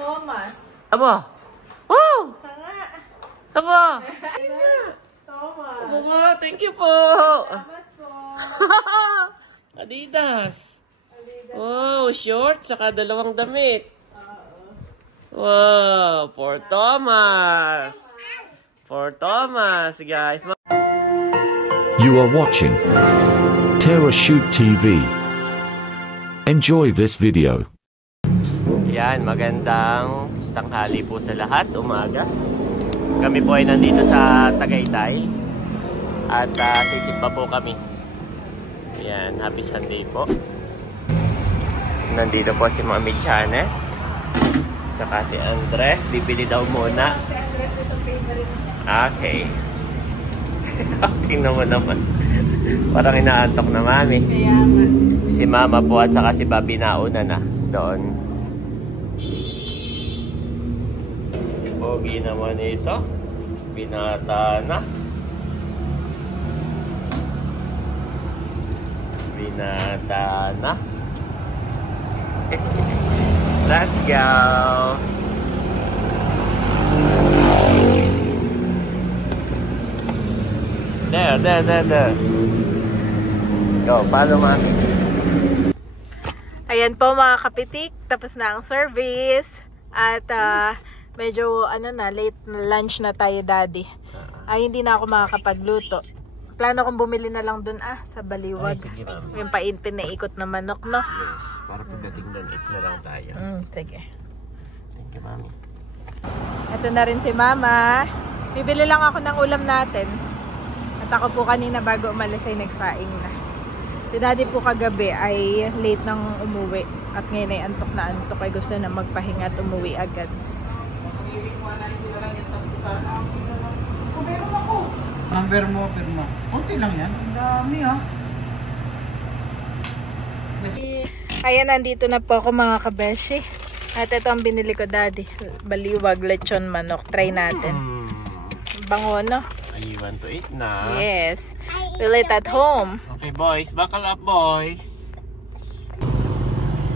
Thomas. Aba! Wow! Siya nga. Aba! Thomas. Aba, thank you po! Salamat po. Adidas! Adidas. Wow, short, saka dalawang damit. Wow, for Thomas! For Thomas, guys. You are watching Terra Shoot TV. Enjoy this video. Yan, magandang tanghali po sa lahat, umaga. Kami po ay nandito sa Tagaytay at sisimba po kami. Yan, happy Sunday po. Nandito po si Mami Janet. Saka si Andres, bibili daw muna. Okay. Tingnan mo naman. Parang inaantok na Mami. Kaya nga. Si Mama po at saka si Bobby nauna na doon. Pogi naman ito. Binata na. Binata na. Let's go! There. Go, follow Mami. Ayan po mga kapitik, tapos na ang service. At medyo late lunch na tayo, Daddy. Ay, hindi na ako makakapagluto. Plano kong bumili na lang dun sa Baliwag. Ay, sige, Mami. Yung pinaikot na manok, no? Yes, para pagdating doon, eat na lang tayo. Sige. Thank you, Mami. Ito na rin si Mama. Bibili lang ako ng ulam natin. At ako po kanina bago umalis ay nagsaing na. Si Daddy po kagabi ay late nang umuwi. At ngayon ay antok na antok. Ay gusto na magpahinga at umuwi agad. Number mo. Kunti lang yan. Ang dami Ayan, nandito na po ako mga kabeshi. At ito ang binili ko, Daddy. Baliwag, lechon manok. Try natin. Bango, no? You want to eat na? Yes. We'll eat at home. Okay, boys. Buckle up, boys.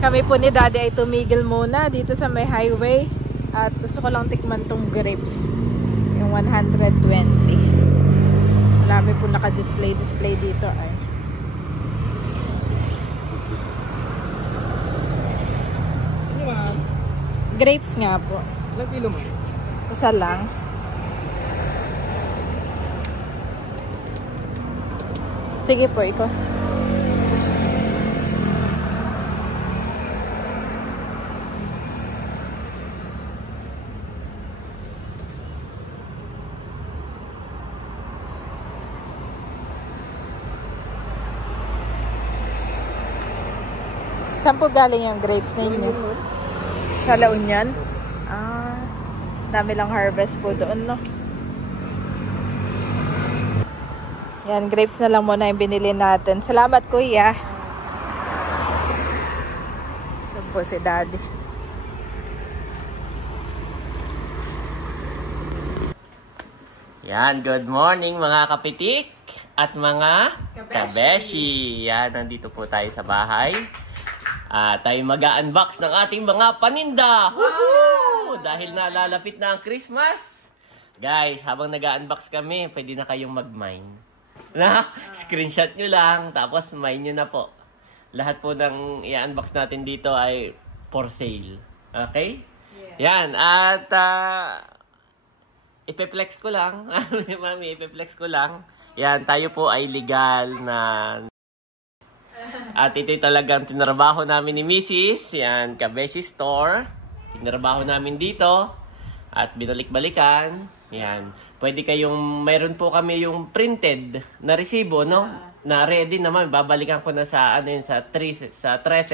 Kami po ni Daddy ay tumigil muna dito sa may highway. At gusto ko lang tikman tong grapes. Yung 120. Marami po naka-display dito. Ay. Grapes nga po. Ilang kilo mo? Isa lang. Sige po, ikaw. Saan po galing yung grapes ninyo? Sa La Union? Dami lang harvest po doon, no? Yan, grapes na lang muna yung binili natin. Salamat, Kuya. Ito po si Daddy. Yan, good morning mga kapitik at mga kabeshi. Yan, nandito po tayo sa bahay. Tayo mag-unbox ng ating mga paninda. Wow! Dahil nalalapit na ang Christmas. Guys, habang nag-unbox kami, pwede na kayong mag-mine. Screenshot nyo lang, tapos mine nyo na po. Lahat po ng i-unbox natin dito ay for sale. Okay? Yeah. Yan, at ipeplex ko lang. Mami, ipeplex ko lang. Yan, tayo po ay legal na... At ito'y talagang tinrabaho namin ni Mrs. Yan, Kabeshi Store. Tinrabaho namin dito. At binalik-balikan. Yan. Pwede kayong, mayroon po kami yung printed na resibo, no? Na ready naman. Babalikan ko na sa, sa 13,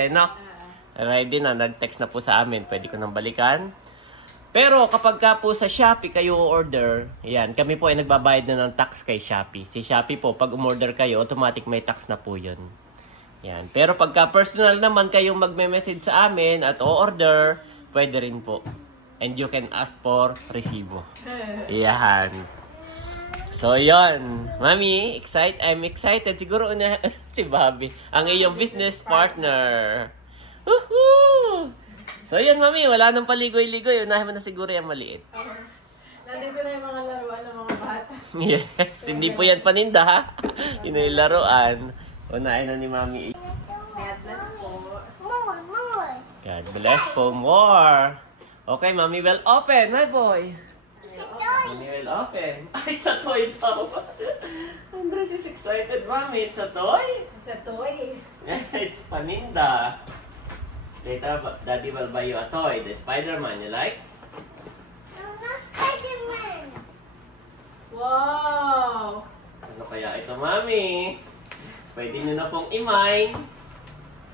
no? Ready na. Nag-text na po sa amin. Pwede ko nang balikan. Pero kapag ka po sa Shopee kayo order, yan, kami po ay nagbabayad na ng tax kay Shopee. Si Shopee po, pag umorder kayo, automatic may tax na po yun. Yan. Pero pagka personal naman kayong magme-message sa amin at o-order, pwede rin po. And you can ask for resibo. Yan. So, yun. Mami, I'm excited. Siguro na si Bobby, ang iyong business partner. Woohoo! So yan, mami, wala nang paligoy-ligoy. Unahin mo na siguro yung maliit. Nandito na yung mga laruan ng mga bata. Yes, hindi po yan paninda, ha? Yun na yung laruan. Unahin na ni mami. God bless po. God bless po more. Okay, mami will open, my boy. Mami will open. Ay, it's a toy daw. Andres is excited, mami. It's a toy? It's a toy. It's paninda. Later, Daddy will buy you a toy. The Spider-Man, you like? Wow! Ano kaya ito, mami? Pwede nyo na pong imay.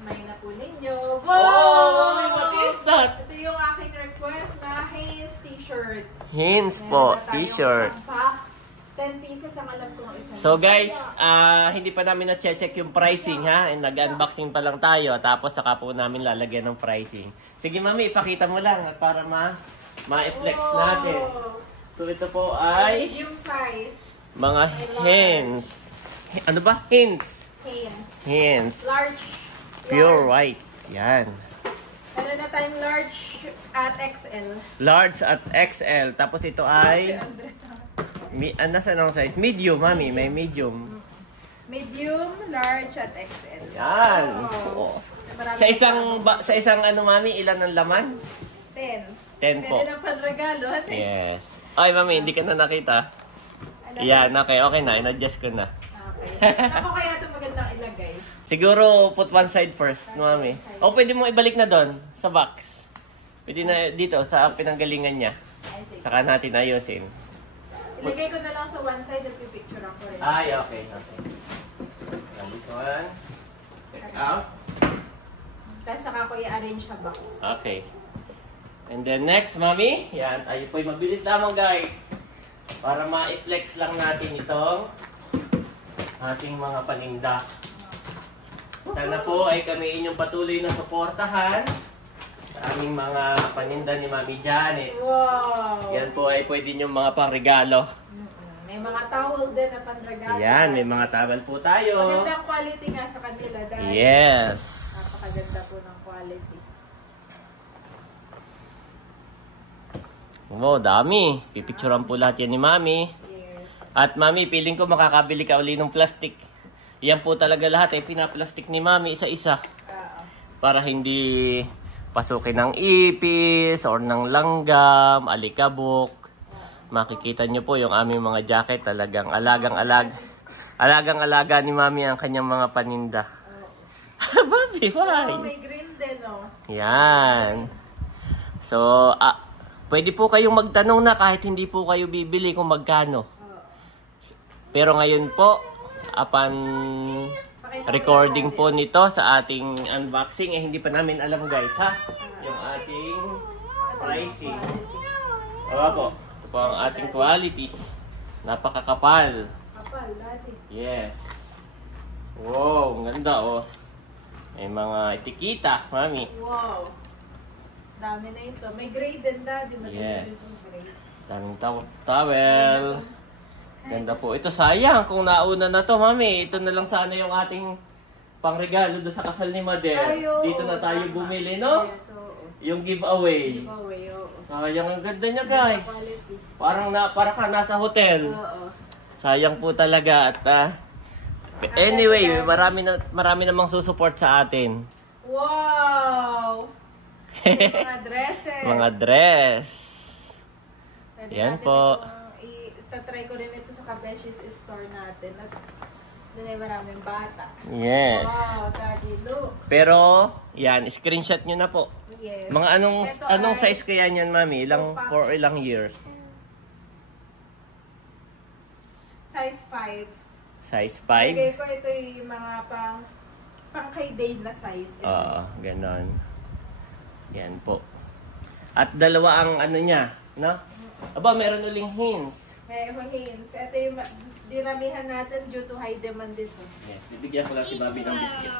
May na po ninyo. Oh, mami, Wow! what is that? Ito yung aking request na Hanes t-shirt. Hints Meron po, na tayong t-shirt. isang pack. 10 pieces ang alam ko ng isang. So guys, hindi pa namin na-check yung pricing, ha? And nag-unboxing pa lang tayo. Tapos saka po namin lalagyan ng pricing. Sige, mami, ipakita mo lang para ma-flex natin. So ito po ay medium size. mga hints. Ano ba? Hints. Hanes. Hints. Large. Pure white. Yan. Ano na tayong large at XL. Large at XL. Tapos ito ay nasa anong size? Medium, mami. May medium. Medium, large at XL. Yan. Wow. Oh. Marami Sa isang ano, mami, ilan ang laman? 10. 10 po. Pwede ng panregalo. Yes. Ay, mami, hindi ka na nakita. Ano? Yan, okay. Okay na. In-adjust ko na. Okay. Ako kaya ito magandang ilagay. Siguro, put one side first, mami. O, pwede mo ibalik na doon, sa box. Pwede na dito, sa pinanggalingan niya. Ay, sige. Saka natin ayusin. Ilagay ko na lang sa one side at pipicture ako rin. Ay, okay. Okay. This one. Check out. Tapos saka ko i-arrange sa box. Okay. And then next, mami. Yan, tayo po'y mabilis lamang, guys. Para ma-flex lang natin itong ating mga paninda. Sana po ay kami inyong patuloy na suportahan sa aming mga paninda ni Mami Janet. Wow! Yan po ay pwede niyong mga pangregalo. May mga towel din na panregalo. Yan, may mga towel po tayo. Magandang quality nga sa kanila dahil Yes. napakaganda po ng quality. Wow, dami. Pipicturean po lahat yan ni Mami. Yes. At Mami, feeling ko makakabili ka uli ng plastic. Yan po talaga lahat ay pinaplastic ni Mami isa-isa. Para hindi pasukin ng ipis or ng langgam, alikabok. Makikita nyo po yung aming mga jacket. Talagang alagang-alaga ni Mami ang kanyang mga paninda. Bobby, why? Oh, may green din, oh. Yan. So, pwede po kayong magtanong na kahit hindi po kayo bibili kung magkano. Pero ngayon po, upon recording po nito sa ating unboxing, hindi pa namin alam guys, ha? Yung ating pricing. O po, ito po ang ating quality. Napakakapal. Kapal, dati. Yes. Wow, ang ganda oh. May mga etikita, Mami. Wow. Dami na ito. May gray din, Daddy. Yes. Itong gray. Daming towel. Ganda po. Ito sayang kung nauna na to, Mami. Ito na lang sana yung ating pangregalo doon sa kasal ni Mader. Ay, oo. Dito na tayo bumili, no? Yes, oo. Yung giveaway. Giveaway, oo. Sayang ang ganda niya, guys. Quality. Para ka nasa hotel. Oo. Sayang po talaga at anyway, marami namang susuport sa atin. Wow! May mga dresses. Mga dress. Pwede Yan natin po. itatry ko rin ito sa Kabeshis store natin. At doon ay maraming bata. Yes. Wow, Daddy, look. Pero, yan, screenshot nyo na po. Yes. Mga Ito anong ay size kaya niyan, Mami? For ilang years? size 5. Size Lagay 5? ko ito yung mga pang kay day na size. Oo, ganon. Yan po. At dalawa ang ano niya, no? Aba, meron uling hints. May hints. Ito yung dinamihan natin due to high demand dito. Yes, bibigyan ko lang si Bobby ng biscuit.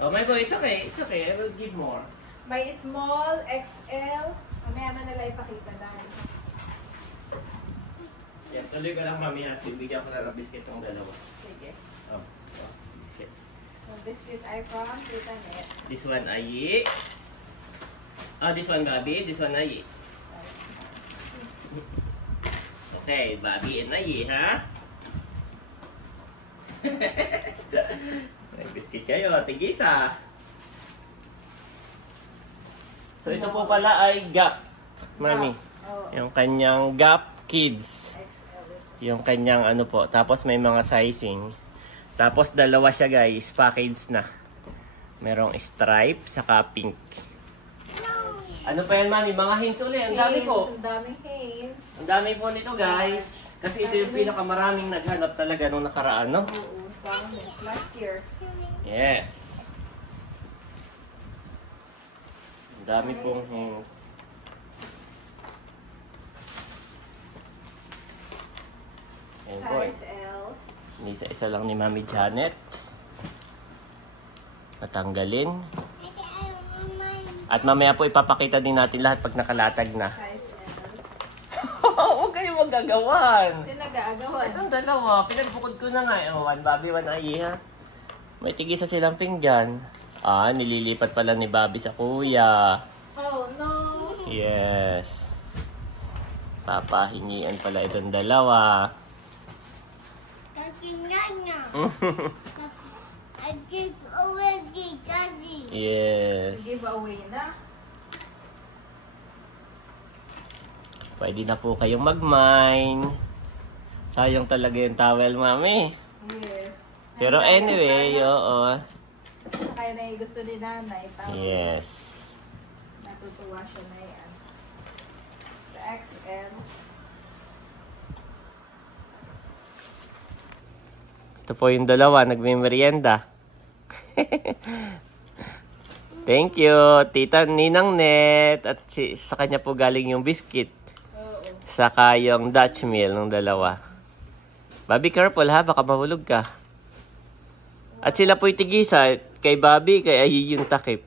Oh, my boy, it's okay. It's okay. I will give more. May small, XL. Mamaya na nila ipakita dahil. Yan, tuloy ko lang, Mami, at bibigyan ko lang ng biscuit ng dalawa. Sige. Oh, biscuit. Yung biscuit ay from Tita Net. This one ay Oh, this one, Bobby. This one, Ayi. Okay, Bobby and Ayi, ha? Nag-biscuit kayo. Tigisa. So, ito po pala ay Gap, Mami. Yung kanyang Gap Kids. Yung kanyang ano po. Tapos may mga sizing. Tapos dalawa siya guys. Package na. Merong stripe saka pink. Ano pa yan, Mami? Mga hints ulit. Ang dami po. Ang dami hints. Ang dami po nito guys. Kasi ito yung pinakamaraming naghanap talaga nung nakaraan, no? Oo. Last year. Yes. Ang dami pong hints. Ayan po. Size L. Isa lang ni Mami Janet. Natanggalin. At mamaya po ipapakita din natin lahat pag nakalatag na. Size L. Huwag kayong magagawan. Sino nag-aagawan? Itong dalawa, pinagbukod ko na nga. One Bobby, one Ayi, ha? May tigisa silang pinggan. Ah, nililipat pala ni Bobby sa kuya. Oh, no. Yes. Papahingian pala itong dalawa. I give already, Daddy. Yes. Give away na. Pwede na po kayong mag-mine. Sayang talaga yung towel, Mami. Yes. Pero anyway, oo. Kaya na yung gusto ni nanay. Tapos Yes. natutuwa siya na yan. Sa XL. Ito po yung dalawa, nagme-merienda. Thank you, Tita Ninang Net. At sa kanya po galing yung biscuit. Saka yung Dutch meal ng dalawa. Bobby, careful ha, baka mahulog ka. At sila po'y tigisa. Kay Bobby, kay Ayi yung takip.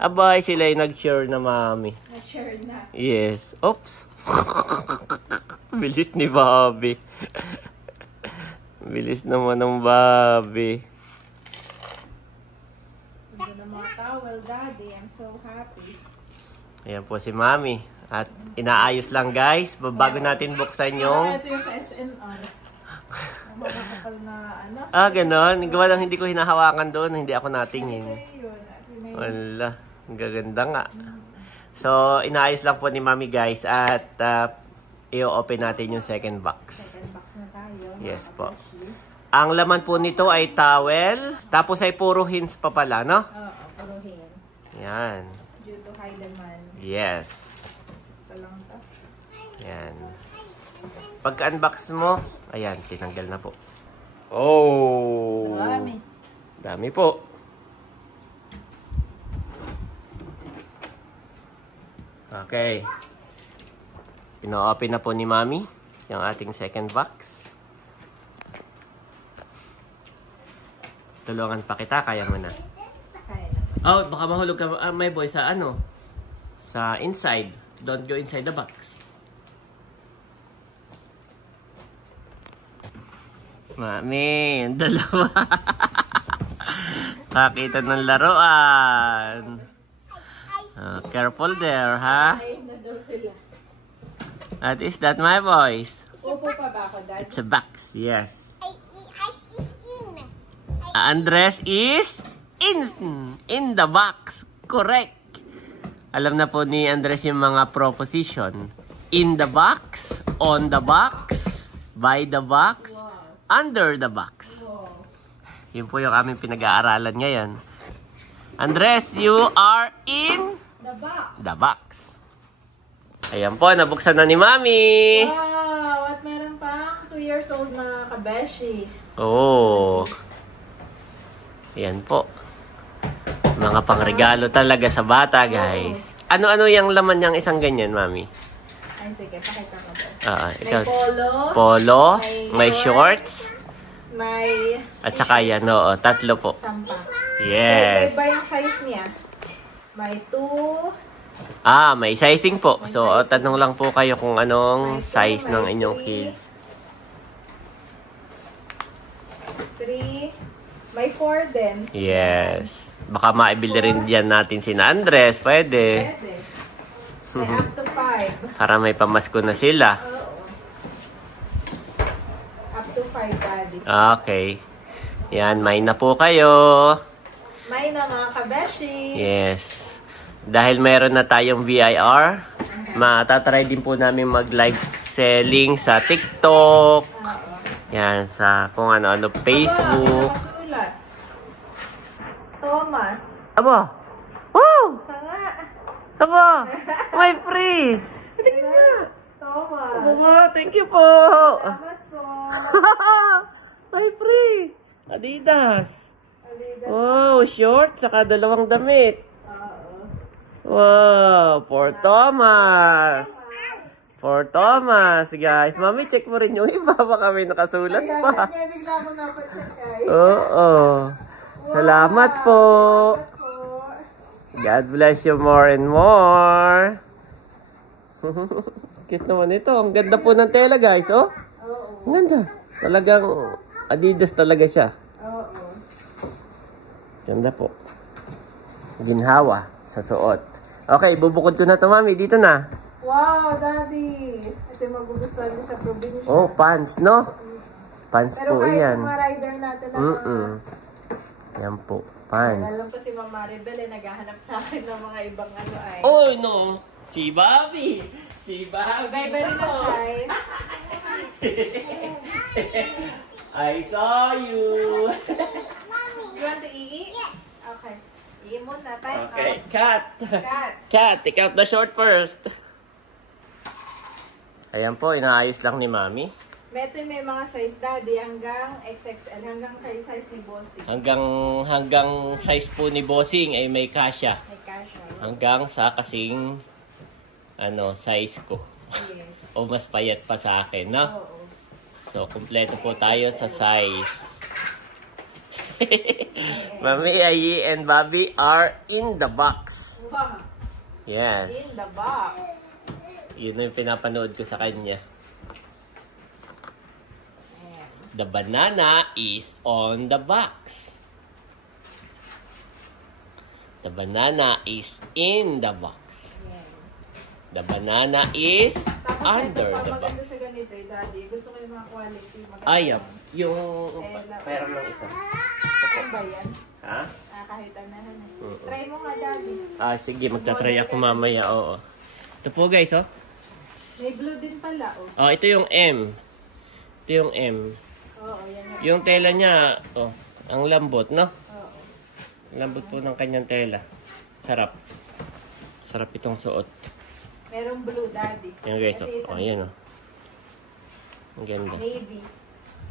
Abay, sila yung nag-share na, Mami. Nag-share na. Yes. Oops. Bilis ni Bobby. Bilis naman ng Bobby. Ganda ng mga towel, Daddy. I'm so happy. Ayan po si Mami. At inaayos lang guys. Bago natin buksan yung... Ito yung sa SNR. Ang makakapal na ano. Ah, ganon. Gawa lang hindi ko hinahawakan doon. Hindi ako natingin. Yun. Wala. Ang gaganda nga. So, inaayos lang po ni Mami guys. At i-open natin yung second box. Second box na tayo. Yes po. Ang laman po nito ay towel. Tapos ay puro hints pa pala, no? Oo, puro hints. Yan. Due to high demand. Yes. Ito lang to. Yan. Pagka-unbox mo, ayan, tinanggal na po. Oh! Dami. Dami po. Okay. Ino-open na po ni Mami yung ating second box. Tulungan pa kita, kaya mo na. Kaya na. Oh, baka mahulog ka, my boy, sa ano? Sa inside. Don't go inside the box. Mami, yung dalawa. Nakita ng laruan. Careful there, ha? Ay, na daw sila. What is that, my boys? Upo pa ba ako, Dad? It's a box, yes. Andres is in the box. Correct. Alam na po ni Andres yung mga proposition. In the box, on the box, by the box, under the box. Yun po yung aming pinag-aaralan ngayon. Andres, you are in The box. the box. Ayan po, nabuksan na ni Mami. Wow! At meron pang 2 years old na kabeshi. Oh. Ayan po. Mga pangregalo talaga sa bata, guys. Ano-ano yung laman niyang isang ganyan, Mami? Ay, sige, pakita ko ba. May Ikaw. polo. Polo, may shorts, May at saka yan, oo, 3 po. sampa. Yes. Iba yung size niya. May 2. May sizing po. So, tanong lang po kayo kung anong size ng inyong kids. 3. May 4 din. Yes. Baka maibili rin diyan natin si Andres. Pwede. Pwede. May up to 5. Para may pamasko na sila. Up to 5, Daddy. Okay. Yan, may na po kayo. May na mga kabeshi. Yes. Dahil meron na tayong VIR, matatry din po namin mag-live selling sa TikTok. Yan, sa kung ano-ano, Facebook. Nakasulat. Thomas. Aba! Wow! Sanga. Aba! May free! Thomas. Aba, thank you po! Salamat po. May free! Adidas! Wow, short, saka dalawang damit. Wow, for Thomas! For Thomas, guys. Mami, check mo rin yung iba. Baka may nakasulat pa. Kaya bigla mo napacheck ay. Oo. Salamat po. God bless you more and more. Cute naman ito. Ang ganda po ng tela, guys. Oh. Ang ganda. Talagang Adidas talaga siya. Oo. Ganda po. Ginhawa sa suot. Okay, bubukod ko na to, Mami. Dito na. Wow, Daddy. Ito yung magugustuhan ko sa probinsya. Oh, pants, no? Pants Pero po kahit yan. mga rider natin na Yan po, pants. alam ko si Mama Maribel eh, naghahanap sa akin ng mga ibang ano ay. Oh, no. Si Bobby. Si Bobby. Iba-iba rin ang size. I saw you. You want to eat? Okay. Eat muna. Time Okay, out. cut. Cut. Cut, take out the short first. Ayan po, inaayos lang ni Mami. Ito may mga size, Daddy, hanggang XXL, hanggang kay size ni Bossy. Hanggang size po ni Bossing ay may kasya. May casual. Hanggang sa kasing size ko. Yes. O mas payat pa sa akin, no? Oo. So, kumpleto po tayo sa size. Mami, Ayi, and Bobby are in the box. Wow. Yes. In the box. Yun yung pinapanood ko sa kanya. The banana is on the box. The banana is in the box. The banana is under the box. Maganda sa ganito eh, Daddy. Gusto ko yung mga quality. Ay, yung pera ng isa. Ano ba yan? Ha? Kahit anahan. Try mo nga, Daddy. Sige, magta-try ako mamaya, oo. Ito po guys, oh. May blue din pala, oh. Oh, ito yung M. Ito yung M. Oo, yan. Yung tela niya, oh, ang lambot, no? Oo. Lambot po ng kanyang tela. Sarap. Sarap itong suot. Merong blue, Daddy. Yan guys, Ito oh. isang Oh, yan, oh. Ang ganda. navy.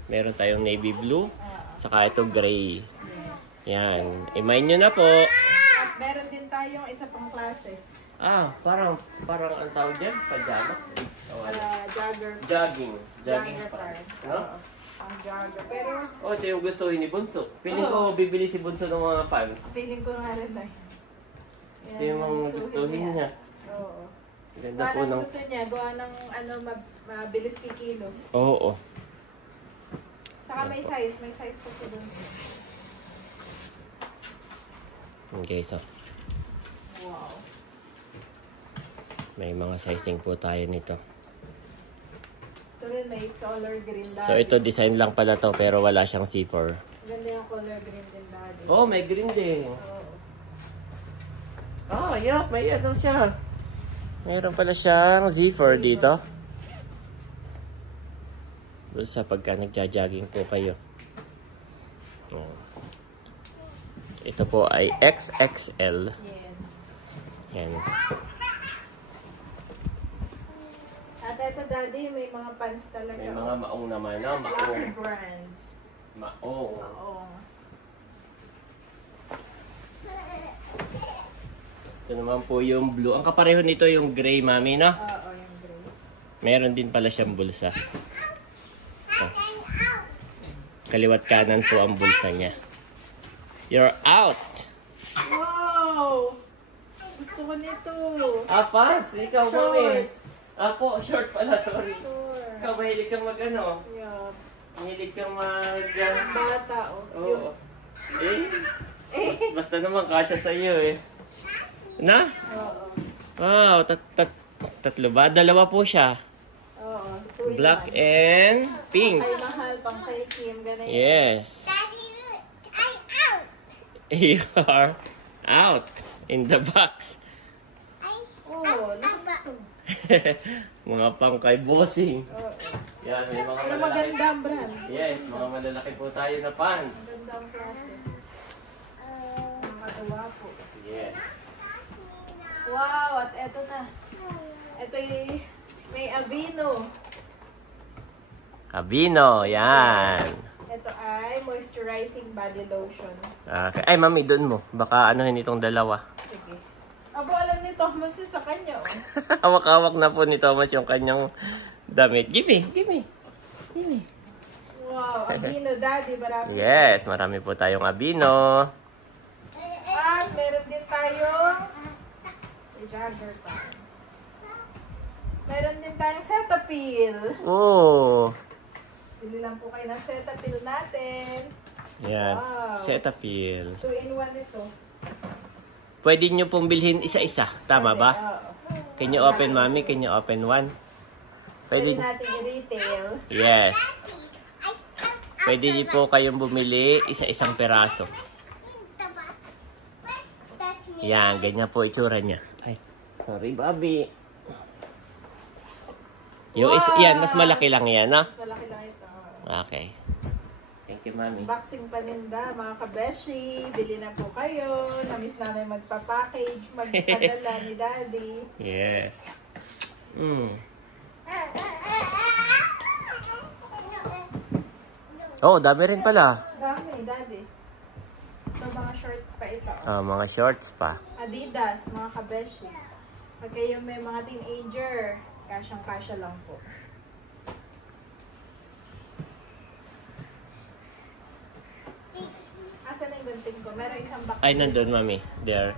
Meron tayong navy blue, saka ito gray. Yes. Yan. Imayin nyo na po. At meron din tayong isa pang klase. Parang ang tawag dyan? Pajama? Jogger. Jogging. Jogging Jogger pa. pants. No? Ang jogger. Pero, Oh, ito yung gustuhin ni Bunso. Feeling ko bibili si Bunso ng mga pants. feeling ko nga rin na. Ito yung mga gustuhin niya. Oo. Ganda po Parang ng... gusto niya, gawa ng mabilis kikilos. Oo. Saka may size po sa doon. Okay, so Wow. may mga sizing po tayo nito. Ito rin may color green, Daddy. So ito design lang pala to pero wala siyang zipper. Ganda yung color green din, Daddy. Oh, may green din. Oo. Yeah, may siya. Mayroon pala siyang zipper dito. Sa pagka nagja-jogging po kayo. Oh. Ito po ay XXL. Yes. Yan. At ito, Daddy, may mga pants talaga. May mga maong naman, no? Maong. brand. Maong. Oo. Ito naman po yung blue. Ang kapareho nito yung gray, Mami, no? Oo, yung gray. Meron din pala siyang bulsa. Oh. Kaliwat kanan po ang bulsa niya. You're out! Wow! Gusto ko nito. Pants! Ikaw, Mami! Po, short pala, sorry. Sure. Ikaw, mahilig kang mag-ano? Yeah. Mahilig kang mag... Bata, oh. Oo. Basta naman kasya sa iyo, eh. Na? Oo. Wow, tatlo ba? Dalawa po siya. Oo. 2 in Black 1. and pink. Pang kay Mahal, pang kay Kim. Ganun yan. Yes. Daddy, look, I'm out. You are out in the box. Oo. Mga pang kay bossing. Oo. Yan, may mga Pero malalaki. maganda ang brand. Yes, mga malalaki po tayo na pants. Maganda ang klase. Nakakatuwa po. Yes. Wow, at eto na. Ito may Aveeno. Abino, yan. Ito ay moisturizing body lotion. Okay. Ay, mami, doon mo. Baka anuhin itong dalawa. Sige. Abo, alam ni Thomas sa kanya. Oh. Hawak-hawak na po ni Thomas yung kanyang damit. Give me. Wow, Aveeno, Daddy. Marami. Yes, marami po tayong Abino. At meron din tayong jogger pa. Meron din tayong Cetaphil. Oh. Bili lang po kayo ng Cetaphil natin. Yan. Wow. Cetaphil. 2-in-1 ito. Pwede nyo pong bilhin isa-isa. Tama ba? Oo. Can you open, mami? Can you open one? Pwede Pwede. natin i-retail. Yes. I stepped Pwede din po kayong bumili isa-isang peraso. in the box. First, touch me. Yan, ganyan po itsura niya. Ay, sorry, Bobby. Yung Wow! yan, mas malaki lang yan, no? Mas malaki lang ito. Okay. Thank you, mami. Boxing paninda, mga kabeshi. Bili na po kayo. Namiss namin magpa-package, magpadala ni Daddy. Yes. Oh, dami rin pala. Dami, Daddy. So, mga shorts pa ito. Mga shorts pa. Adidas, mga kabeshi. Pag kayo may mga teenager, kasyang-kasya lang po. Asa na yung gunting ko? Meron isang box. Ay, nandun, mami. There.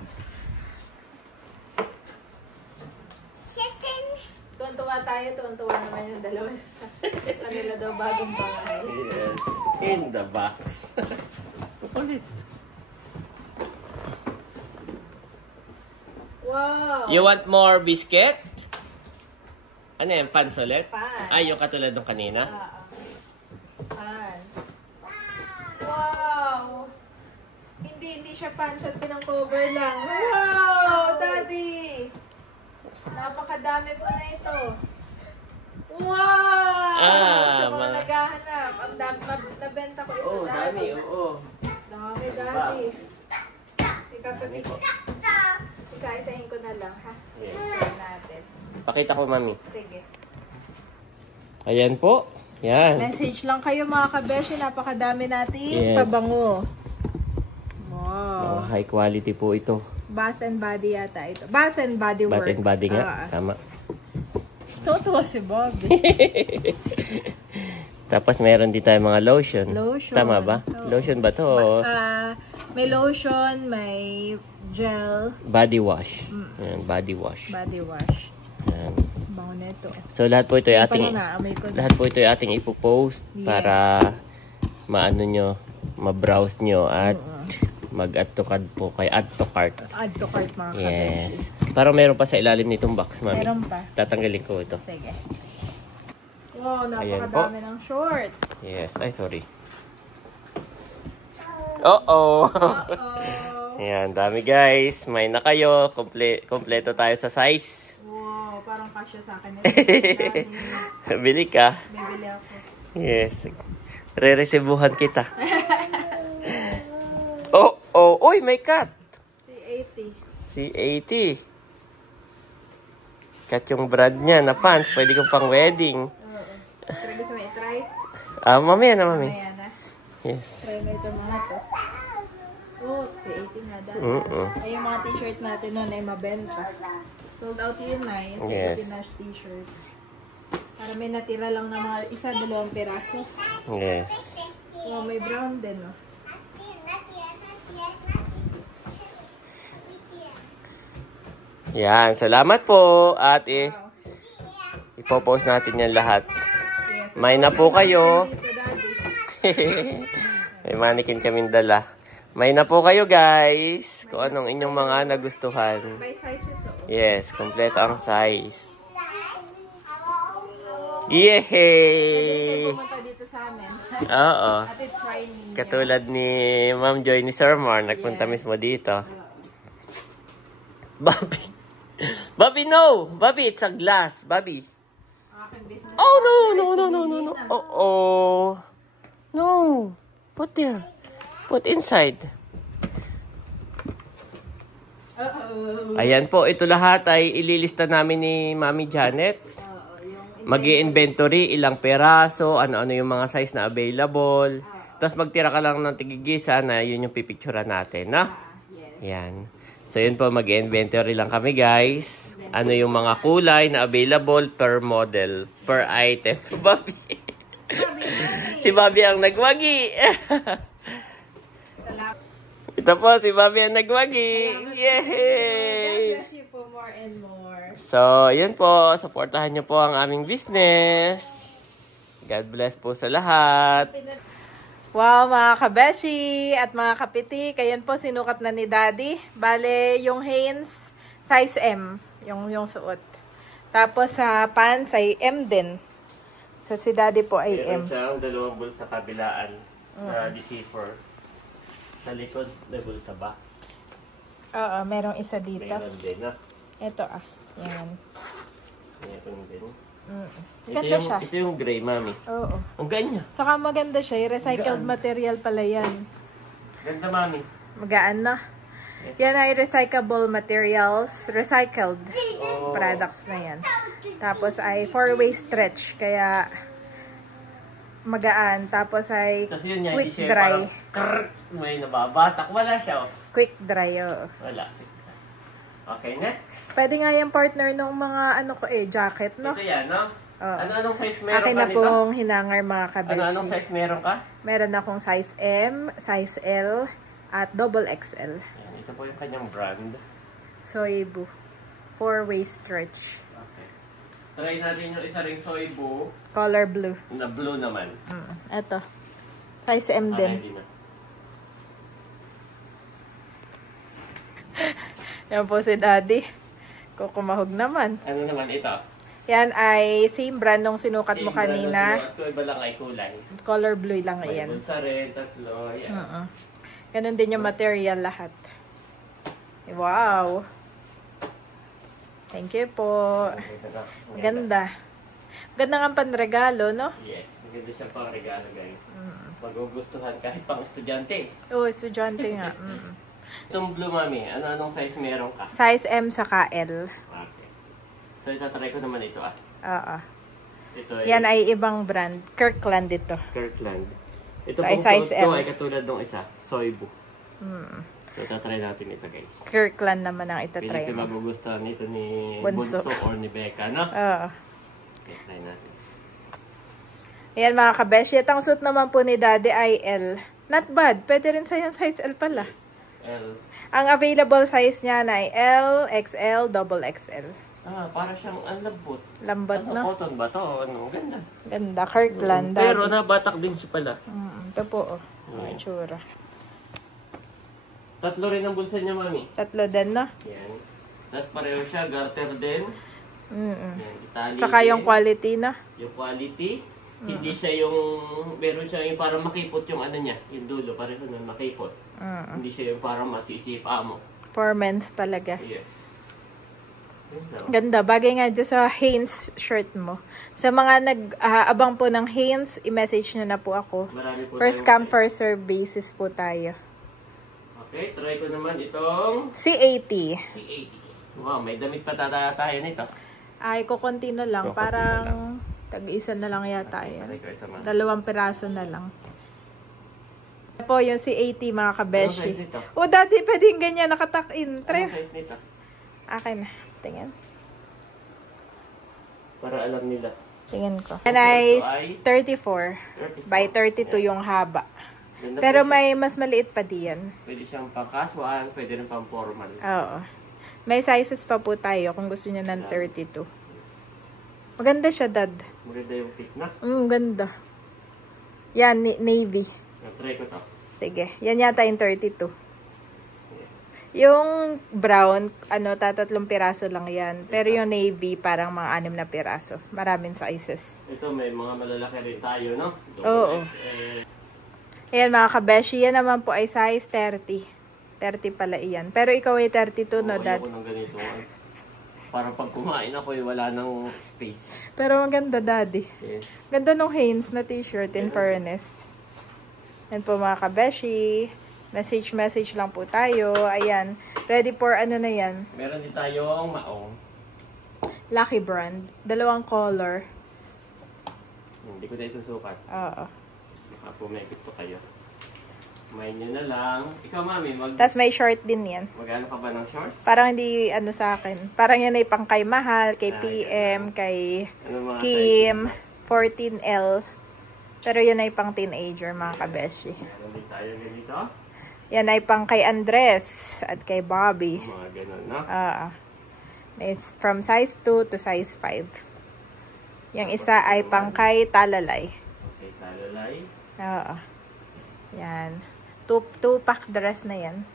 Second, Tuwan-tuwa tayo, tuwan-tuwa naman yung dalawa sa kanila daw bagong bahay. Yes. In the box. Ulit. Wow! You want more biscuit? Ano yan? Pants ulit? Pants. Ay, yung katulad ng kanina? Pants. Wow! Hindi siya pants at pinang-cover lang. Wow! Daddy! Napakadami po na ito. Wow! Sa mga mga- naghahanap. Ang nabenta ko ito, Oh, dami. Oo. Dami, Daddy. Dami po. Isa-isahin ko na lang, ha? Yes. Isa natin. Pakita ko, mami. Sige. Ayan po. Yan. Message lang kayo mga kabeshi. Napakadami nating Yes. pabango. Mga Wow. high quality po ito. Bath and Body yata ito. Bath and Body Works. Bath and body nga. Tama. Totoo si Bobby. Tapos meron din tayo mga lotion. Lotion. Tama ba? Oo. Lotion ba to? May lotion, may gel, Body wash. Ayan, body wash. body wash. Ayan. Bango nito. So lahat po ito ay ating Naamoy ko na. lahat po ito ay ating ipopost Yes. para maano nyo, ma-browse nyo at mag-add to cart po kay add to cart. Add to cart mga kabeshi. Yes. Parang meron pa sa ilalim nitong box, mami. Meron pa. Tatanggalin ko ito. Sige. Wow, Ayan napakadami ng shorts. Yes. Ay, sorry. Uh-oh. Oh. Ayan, dami guys. May na kayo. Kompleto tayo sa size. Wow, parang kasya sa akin. Bili ka. Bibili ako. Yes. Re-resibuhan kita. Uy, may cut. C80. C80. Cut yung brand niya na pants. Pwede kong pang wedding. Oo. Pero gusto mo i-try? Mamaya na, mami. Ayan na. Yes. Try mo ito mga to. Oh, C80 nga dahil. Ay, yung mga t-shirt natin noon ay mabenta. Sold out yun na. Yung C80 Yes. na t-shirt. Para may natira lang na mga 1-2 piraso. Yes. Oh, may brown din, no? Yan. Salamat po. At Wow. ipopost natin yan lahat. Yes. May na po kayo. Dito, Daddy. May mannequin kaming dala. May na po kayo guys. Kung anong inyong mga nagustuhan. By size ito. Yes, kompleto ang size. Yehey! Pumunta dito sa amin. Oo. At try ninyo. Katulad ni Ma'am Joy ni Sir Mar, nagpunta mismo dito. Bobby. Bobby, no! Bobby, it's a glass. Bobby. Aking business. Oh, no. Oh. No. Put there. Put inside. Ayan po, ito lahat ay ililista namin ni Mami Janet. Mag-i-inventory, ilang peraso, ano-ano yung mga size na available. Tapos magtira ka lang ng tigigisa na yun yung pipicturean natin, na? Yan. So yun po, mag-i-inventory lang kami, guys. Ano yung mga kulay na available per model, per item. So, Bobby. Si Bobby ang nagwagi. Ito po, si Bobby ang nagwagi. Yay! Bless you po more and more. So, yun po. Supportahan niyo po ang aming business. God bless po sa lahat. Wow, mga kabeshi at mga kapiti. Kayan po, sinukat na ni Daddy. Bale, yung Hanes, size M. Yung suot. Tapos sa pants ay M din. So, si Daddy po ay M. Meron siyang dalawang bulsa kabilaan na deceiver. Sa likod, may bulsa ba? Oo, merong isa dito. Meron din, na. Ito yan. Meron din. Ganda siya. Ito yung gray, Mami. Oo. Ang ganya. Saka maganda siya. Recycled material pala yan. Ganda, Mami. Magaan na. Yan ay recyclable materials. Recycled products na yan. Tapos ay 4-way stretch. Kaya magaan. Tapos ay Kasi yun, quick hindi siya dry. parang may nababatak. Wala siya. Quick dry, oo. Wala. Okay, next. Pwede nga yung partner ng mga jacket, no? Ito yan, no? Oo. Ano-anong size meron Akin ka na nito? pong hinangar mga kabeshi. Ano-anong size meron ka? Meron akong size M, size L, at double XL. Yan, ito po yung kanyang brand. Soibu. 4-way stretch. Okay. Try natin yung isa ring Soibu Color blue. na blue naman. Ito. Size M din. Ready na. Yan po si Daddy. Kukumahog naman. Ano naman ito? Yan ay same brand nung sinukat mo kanina. Ito iba lang ay kulay. Color blue lang May yan. bulsa rin, tatlo. Yan. Ganun din yung material lahat. Wow! Thank you po. Ito na. Ganda. Ganda nga panregalo, no? Yes. Maganda siya pang regalo, guys. Magugustuhan kahit pang estudyante. Oo, estudyante nga. Itong blue, Mami, ano-anong size meron ka? Size M saka L. Okay. So, itatry ko naman ito, Oo. Ito Yan ay ibang brand. Kirkland ito. Kirkland. Ito Ay, pong size suot ko M. ay katulad ng isa, Soibu. So, itatry natin ito, guys. Kirkland naman ang Pili itatry ko mo. magugustuhan nito ni Bunso. Bunso or ni Becca, no? Oo. Okay, try natin. Ayan mga kabeshi. At ang suit naman po ni Daddy ay L. Not bad. Pwede rin sa'yo size L pala. L. Ang available size niya na ay L, XL, double XL. Para siyang anlambot. Lambot, Ano, no? cotton ba to? Ano, ganda. Ganda. Kirkland, Pero Daddy. nabatak din siya pala. Ito po, Ang itsura. Tatlo rin ang bulsa niya, Mami. Tatlo din, no? Yan. Tapos pareho siya, garter din. Yan, Italy Saka din. yung quality, no? Yung quality. Hindi siya yung, meron siya yung parang makipot yung ano niya, yung dulo, pareho na makipot. Hindi siya yung parang masisipa mo. For men's talaga. Yes. Ganda. Ganda. Bagay nga dyan sa Hanes shirt mo. Sa mga nag-abang po ng Hanes, i-message nyo na po ako. Marami po First tayong come, first serve basis po tayo. Okay, try ko naman itong C80. C80. Wow, may damit pa tayo nito. Ay, kukunti na lang. Kukunti Parang tag-isa na lang yata yan. Try ko ito, Mami. 2 piraso na lang. Ito po yung C80 mga Anong kabeshi. size nito? O, Daddy, pwedeng ganyan nakatak-in. Try. Anong size nito? Akin na. Tingin. Para alam nila. Tingin ko. And ay 34. 34. By 32 yung haba. Ganda Pero po siya. may mas maliit pa diyan. Pwede siyang pang casual, pwede rin pang formal. Oo. May sizes pa po tayo kung gusto niyo ng 32. Maganda siya, Dad. Maganda yung fit na. Ganda. Yan, navy. Try ko to. Sige. Yan yata yung 32. Yung brown, tatatlong piraso lang yan. Pero yung navy, parang mga 6 na piraso. Maraming sizes. Ito, may mga malalaki rin tayo, no? Oo. Ayan mga kabeshi, yan naman po ay size 30. 30 pala iyan. Pero ikaw ay 32, no, Dad? Ayoko ng ganito. Parang pag kumain ako, wala nang space. Pero maganda, Daddy. Yes. Ganda nung Hanes na t-shirt, in fairness. Yan po mga kabeshi. Message lang po tayo. Ayan. Ready for ano na yan? Meron din tayong maong. Lucky brand. 2 color. Hindi ko tayo susukat. Oo. Baka po may gusto kayo. Kumain nyo na lang. Ikaw, Mami, Tapos may short din yan. mag-ano ka ba ng shorts? Parang hindi sa akin. Parang yan ay pang kay Mahal, kay PM, kay Ano mga Kim, 14L. Pero yan ay pang teenager mga kabeshi. Meron din tayo ganito. Yan ay pang kay Andres at kay Bobby. Mga ganun, no? It's from size 2 to size 5. Yung isa ay pang kay Talalay. Okay, talalay. Oo. Yan. 2-pack dress na yan.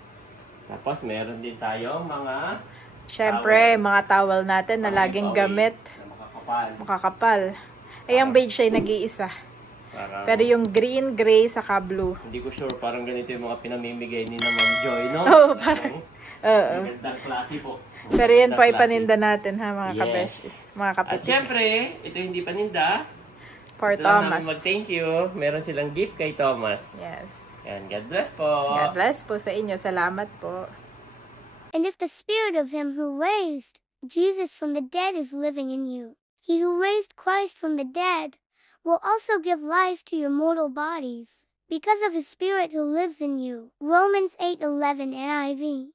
Tapos, meron din tayong mga Siyempre, mga towel natin na laging gamit. na makakapal. Makakapal. Ay, ang beige ay nag-iisa. Parang, Pero yung green, gray, saka blue. hindi ko sure, parang ganito yung mga pinamimigay ni na Ma'am Joy, no? Oo, parang. Oo. Magandang klase po. Pero yan po ay Magandang paninda natin ha, mga Yes. kabeshi. Mga At kapatid. syempre, ito hindi paninda. For Ito lang namin Thomas. mag-thank you. Meron silang gift kay Thomas. Yes. Yan, God bless po. God bless po sa inyo. Salamat po. And if the spirit of him who raised Jesus from the dead is living in you, he who raised Christ from the dead will also give life to your mortal bodies, because of his spirit who lives in you. Romans 8:11 NIV.